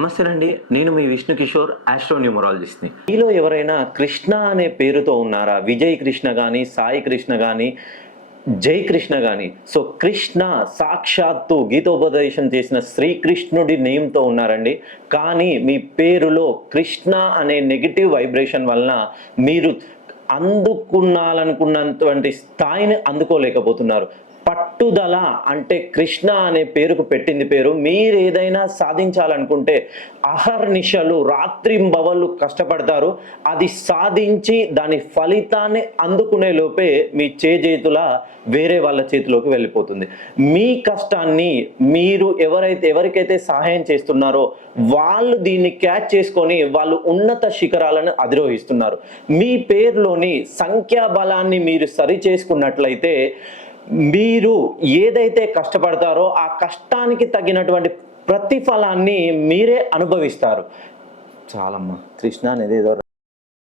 నమస్తే అండి. నేను మీ విష్ణు కిషోర్, ఆస్ట్రో న్యూమరాలజిస్ట్‌ని. మీలో ఎవరైనా కృష్ణ అనే పేరుతో ఉన్నారా? విజయ్ కృష్ణ గాని, సాయి కృష్ణ గాని, జై కృష్ణ గాని. సో, కృష్ణ సాక్షాత్తు గీతోపదేశం చేసిన శ్రీకృష్ణుడి నేమ్‌తో ఉన్నారండి. కానీ మీ పేరులో కృష్ణ అనే నెగెటివ్ వైబ్రేషన్ వలన మీరు అందుకున్నాలనుకున్నటువంటి స్థాయిని అందుకోలేకపోతున్నారు. పట్టుదల అంటే కృష్ణ అనే పేరుకు పెట్టింది పేరు. మీరు ఏదైనా సాధించాలనుకుంటే అహర్నిశలు రాత్రింబవళ్ళు కష్టపడతారు. అది సాధించి దాని ఫలితాన్ని అందుకునే లోపే మీ చేజేతుల వేరే వాళ్ళ చేతిలోకి వెళ్ళిపోతుంది. మీ కష్టాన్ని మీరు ఎవరికైతే సహాయం చేస్తున్నారో వాళ్ళు దీన్ని క్యాచ్ చేసుకొని వాళ్ళు ఉన్నత శిఖరాలను అధిరోహిస్తున్నారు. మీ పేరులోని సంఖ్యాబలాన్ని మీరు సరి చేసుకున్నట్లయితే మీరు ఏదైతే కష్టపడతారో ఆ కష్టానికి తగినటువంటి ప్రతిఫలాన్ని మీరే అనుభవిస్తారు. చాలమ్మా, కృష్ణ అనేది ఏదో